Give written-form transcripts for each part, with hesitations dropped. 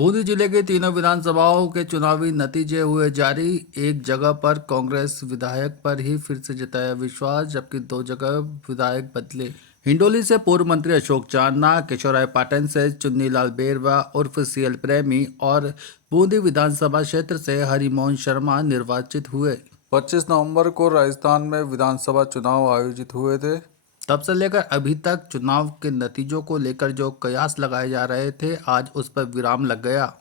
बूंदी जिले के तीनों विधानसभाओं के चुनावी नतीजे हुए जारी। एक जगह पर कांग्रेस विधायक पर ही फिर से जताया विश्वास, जबकि दो जगह विधायक बदले। हिंडोली से पूर्व मंत्री अशोक चांदना, केशवराय पाटन से चुन्नीलाल बेरवा उर्फ सीएल प्रेमी और बूंदी विधानसभा क्षेत्र से हरिमोहन शर्मा निर्वाचित हुए। 25 नवंबर को राजस्थान में विधानसभा चुनाव आयोजित हुए थे। तब से लेकर अभी तक चुनाव के नतीजों को लेकर जो कयास लगाए जा रहे थे, आज उस पर विराम लग गया।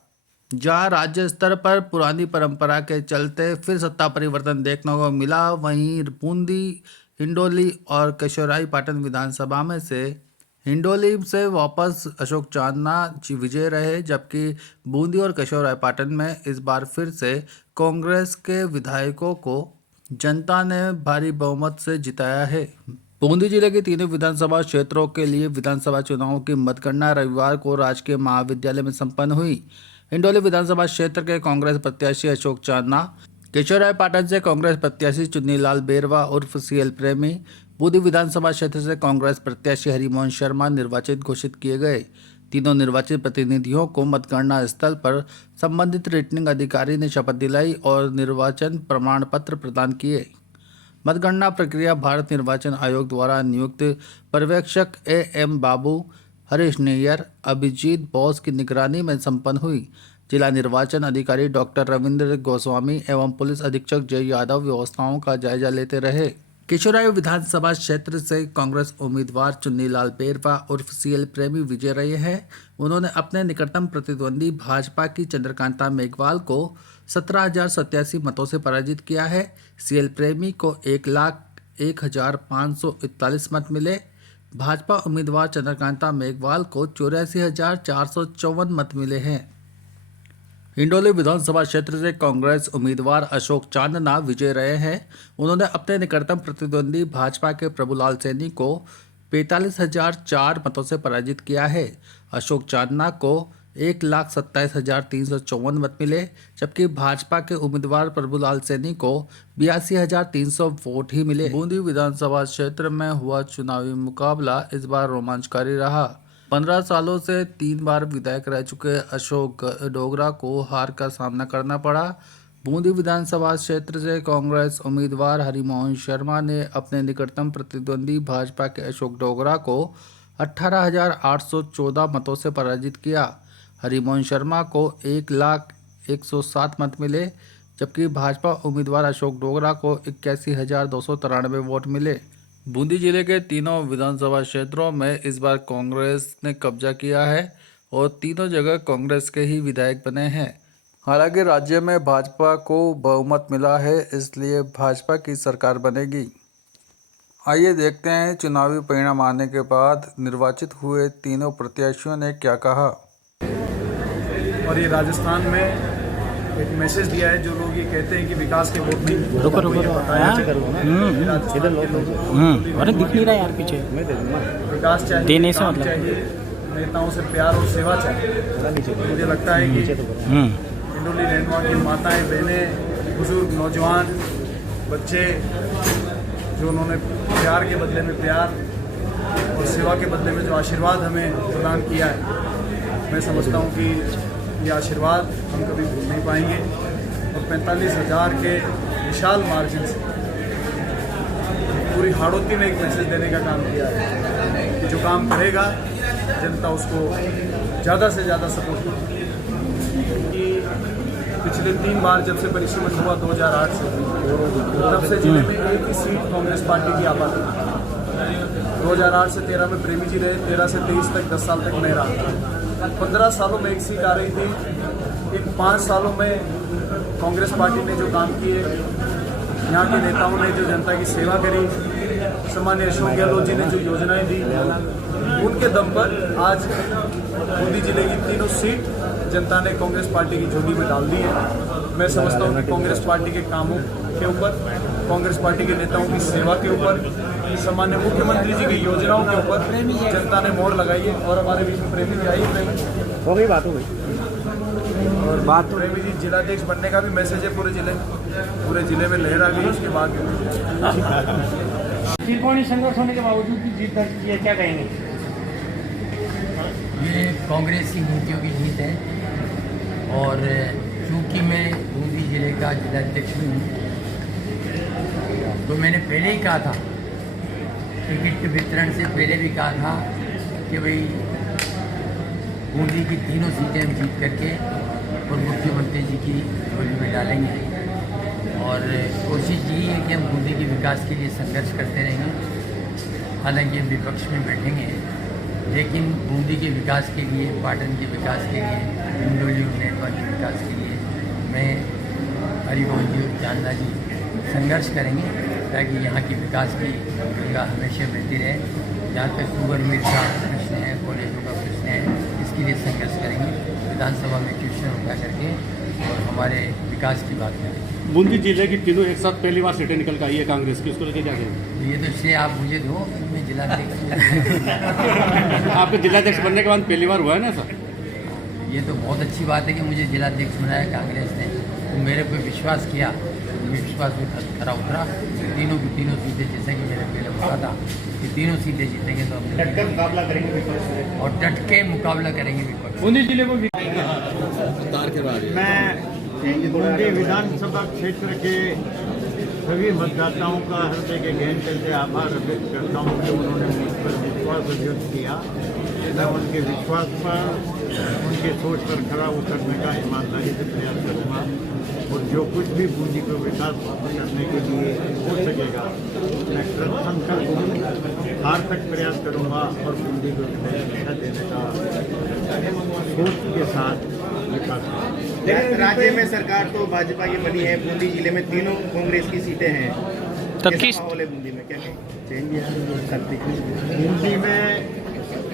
जहां राज्य स्तर पर पुरानी परंपरा के चलते फिर सत्ता परिवर्तन देखने को मिला, वहीं बूंदी, हिंडोली और केशवराय पाटन विधानसभा में से हिंडोली से वापस अशोक चांदना विजय रहे, जबकि बूंदी और केशवराय पाटन में इस बार फिर से कांग्रेस के विधायकों को जनता ने भारी बहुमत से जिताया है। बूंदी जिले के तीनों विधानसभा क्षेत्रों के लिए विधानसभा चुनावों की मतगणना रविवार को राजकीय महाविद्यालय में संपन्न हुई। हिंडोली विधानसभा क्षेत्र के कांग्रेस प्रत्याशी अशोक चांदना, केशवराय पाटन से कांग्रेस प्रत्याशी चुन्नीलाल बेरवा उर्फ सीएल प्रेमी, बूंदी विधानसभा क्षेत्र से कांग्रेस प्रत्याशी हरिमोहन शर्मा निर्वाचित घोषित किए गए। तीनों निर्वाचित प्रतिनिधियों को मतगणना स्थल पर संबंधित रिटर्निंग अधिकारी ने शपथ दिलाई और निर्वाचन प्रमाण पत्र प्रदान किए। मतगणना प्रक्रिया भारत निर्वाचन आयोग द्वारा नियुक्त पर्यवेक्षक एम बाबू, हरीश नैयर, अभिजीत बोस की निगरानी में संपन्न हुई। जिला निर्वाचन अधिकारी डॉक्टर रविंद्र गोस्वामी एवं पुलिस अधीक्षक जय यादव व्यवस्थाओं का जायजा लेते रहे। केशवराय विधानसभा क्षेत्र से कांग्रेस उम्मीदवार चुन्नीलाल बेरवा उर्फ सीएल प्रेमी विजय रहे हैं। उन्होंने अपने निकटतम प्रतिद्वंदी भाजपा की चंद्रकांता मेघवाल को 17,087 मतों से पराजित किया है। सीएल प्रेमी को 1,01,541 मत मिले। भाजपा उम्मीदवार चंद्रकांता मेघवाल को 84,454 मत मिले हैं। हिंडोली विधानसभा क्षेत्र से कांग्रेस उम्मीदवार अशोक चांदना विजय रहे हैं। उन्होंने अपने निकटतम प्रतिद्वंदी भाजपा के प्रभुलाल सैनी को 45,004 मतों से पराजित किया है। अशोक चांदना को 1,27,354 मत मिले, जबकि भाजपा के उम्मीदवार प्रभुलाल सैनी को 82,300 वोट ही मिले। बूंदी विधानसभा क्षेत्र में हुआ चुनावी मुकाबला इस बार रोमांचकारी रहा। 15 सालों से 3 बार विधायक रह चुके अशोक डोगरा को हार का सामना करना पड़ा। बूंदी विधानसभा क्षेत्र से कांग्रेस उम्मीदवार हरिमोहन शर्मा ने अपने निकटतम प्रतिद्वंदी भाजपा के अशोक डोगरा को 18,814 मतों से पराजित किया। हरिमोहन शर्मा को 1,01,007 मत मिले, जबकि भाजपा उम्मीदवार अशोक डोगरा को 81,293 वोट मिले। बूंदी जिले के तीनों विधानसभा क्षेत्रों में इस बार कांग्रेस ने कब्जा किया है और तीनों जगह कांग्रेस के ही विधायक बने हैं। हालांकि राज्य में भाजपा को बहुमत मिला है, इसलिए भाजपा की सरकार बनेगी। आइए देखते हैं चुनावी परिणाम आने के बाद निर्वाचित हुए तीनों प्रत्याशियों ने क्या कहा। और ये राजस्थान में एक मैसेज दिया है, जो लोग ये कहते हैं कि विकास के वोट नहीं, अरे दिख नहीं रहा यार पीछे। विकास चाहिए, देने से काम मतलब चाहिए, नेताओं से प्यार और सेवा चाहिए। मुझे लगता है कि हिंडोली लैंडमार्क की माताएं, बहनें, बुजुर्ग, नौजवान, बच्चे, जो उन्होंने प्यार के बदले में प्यार और सेवा के बदले में जो आशीर्वाद हमें प्रदान किया है, मैं समझता हूँ कि ये आशीर्वाद हम कभी भूल नहीं पाएंगे। और 45,000 के विशाल मार्जिन से पूरी हाड़ौती में एक मैसेज देने का काम किया है कि जो काम करेगा जनता उसको ज़्यादा से ज़्यादा सपोर्ट करेगी। पिछले 3 बार जब से परिश्रम हुआ 2008 से, तब से जिले में एक ही सीट कांग्रेस पार्टी की आबादी। 2008 से 13 में प्रेमी जी रहे, 13 से 23 तक 10 साल तक मैं रहा। 15 सालों में एक सीट आ रही थी। इन 5 सालों में कांग्रेस पार्टी ने जो काम किए, यहाँ के नेताओं ने जो जनता की सेवा करी, सामान्य अशोक गहलोत जी ने जो योजनाएं दी, उनके दम पर आज बूंदी जिले की तीनों सीट जनता ने कांग्रेस पार्टी की झोली में डाल दी है। मैं समझता हूँ कि कांग्रेस पार्टी के कामों के ऊपर, कांग्रेस पार्टी के नेताओं की सेवा के ऊपर, सामान्य मुख्यमंत्री जी की योजनाओं के ऊपर जनता ने मोहर लगाई है। और हमारे बीच में प्रेमी जी आई, हो गई बात हो गई। और प्रेमी जी जिलाध्यक्ष बनने का भी मैसेज है पूरे जिले में लहर आ गई। उसके बाद त्रिकोणीय संघर्ष होने के बावजूद भी जीत दर्ज की है, क्या कहेंगे? ये कांग्रेस की नीतियों की जीत है। और चूँकि मैं बूंदी जिले का जिलाध्यक्ष हूँ, तो मैंने पहले ही कहा था, टिकट वितरण से पहले भी कहा था कि भाई बूंदी की तीनों सीटें हम जीत करके और मुख्यमंत्री जी की झोली में डालेंगे। और कोशिश यही है कि हम बूंदी के विकास के लिए संघर्ष करते रहेंगे। हालांकि हम विपक्ष में बैठेंगे, लेकिन बूंदी के विकास के लिए, पाटन के विकास के लिए, हिंडोली और नेटवा के विकास के लिए मैं, हरिवंश जी और चांदा जी संघर्ष करेंगे, ताकि यहाँ की विकास की गंगा हमेशा बहती रहे। जहाँ तक शुगर मिल का प्रश्न है, कॉलेजों का प्रश्न है, इसके लिए संघर्ष करेंगे। विधानसभा में क्वेश्चन उठा करके और हमारे विकास की बात करेंगे। बूंदी जिले की तीनों एक साथ पहली बार सीटें निकल के आई है कांग्रेस की, उसको लेके क्या कहेंगे? ये तो श्रेय आप मुझे दो, मैं जिलाध्यक्ष आपके जिलाध्यक्ष बनने के बाद पहली बार हुआ है ना सर? ये तो बहुत अच्छी बात है कि मुझे जिलाध्यक्ष बनाया कांग्रेस ने। तो मेरे पे विश्वास किया, विश्वास पे खरा उतरा। तीनों की तीनों सीटें, जैसे कि मैंने पहले कहा था कि तीनों सीटें जीतेंगे तो हम डटकर मुकाबला करेंगे विपक्ष से। और डट के मुकाबला करेंगे विपक्ष। बूंदी जिले को मैं बूंदी विधानसभा क्षेत्र के सभी मतदाताओं का हृदय के गहन से आभार व्यक्त करता हूँ कि उन्होंने मुझ पर विश्वास व्यक्त किया। मैं उनके विश्वास पर, उनके सोच पर खरा उतरने का ईमानदारी से प्रयास करूँगा और जो कुछ भी बूंदी को विकास करने के लिए हो सकेगा मैं कृत संकल्प हूँ, सार्थक प्रयास करूँगा और बूंदी को दिशा देने का सोच के साथ विकास करूँगा। राज्य में सरकार तो भाजपा की बनी है, बूंदी जिले में तीनों कांग्रेस की सीटें हैं। तो कैसा किस माहौल है बूंदी में, क्या कहेंगे? बूंदी में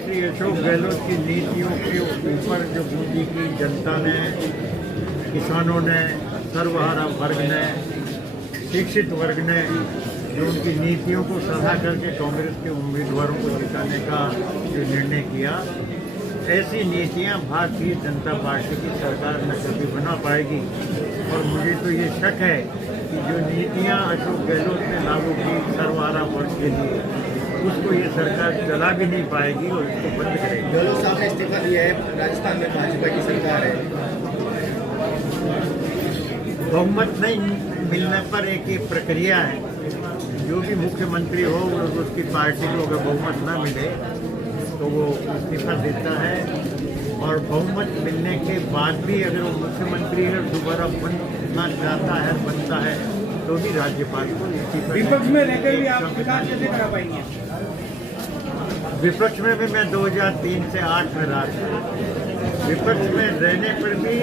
श्री अशोक गहलोत की नीतियों के ऊपर जो बूंदी की जनता ने, किसानों ने, सर्वहारा वर्ग ने, शिक्षित वर्ग ने जो उनकी नीतियों को सराहा करके कांग्रेस के उम्मीदवारों को जिताने का जो निर्णय किया, ऐसी नीतियां भारतीय जनता पार्टी की सरकार न कभी बना पाएगी। और मुझे तो ये शक है कि जो नीतियां अशोक गहलोत ने लागू की सर्वहारा वर्ग के लिए, उसको ये सरकार चला भी नहीं पाएगी और इसको बंद करेगी। गहलोत साहब ने इस्तीफा दिया है, राजस्थान में भाजपा की सरकार है। बहुमत नहीं मिलने पर एक प्रक्रिया है, जो भी मुख्यमंत्री हो उसकी पार्टी को अगर बहुमत न मिले तो वो इस्तीफा देता है, और बहुमत मिलने के बाद भी अगर वो मुख्यमंत्री अगर दोबारा बनना चाहता है, बनता है, तो भी राज्यपाल को इस्तीफा। विपक्ष में रहकर भी आप विकास कैसे करा पाएंगे? विपक्ष में भी मैं 2003 से 8 में रहा था। विपक्ष में रहने पर भी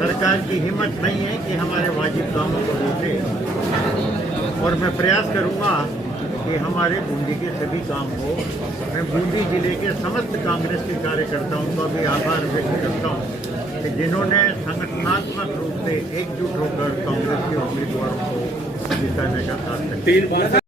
सरकार की हिम्मत नहीं है कि हमारे वाजिब कामों को रोके, और मैं प्रयास करूंगा कि हमारे बूंदी के सभी काम हो। मैं बूंदी जिले के समस्त कांग्रेस के कार्यकर्ताओं का भी आभार व्यक्त करता हूं कि जिन्होंने संगठनात्मक रूप से एकजुट होकर कांग्रेस के उम्मीदवारों को जिताने का कार्य किया।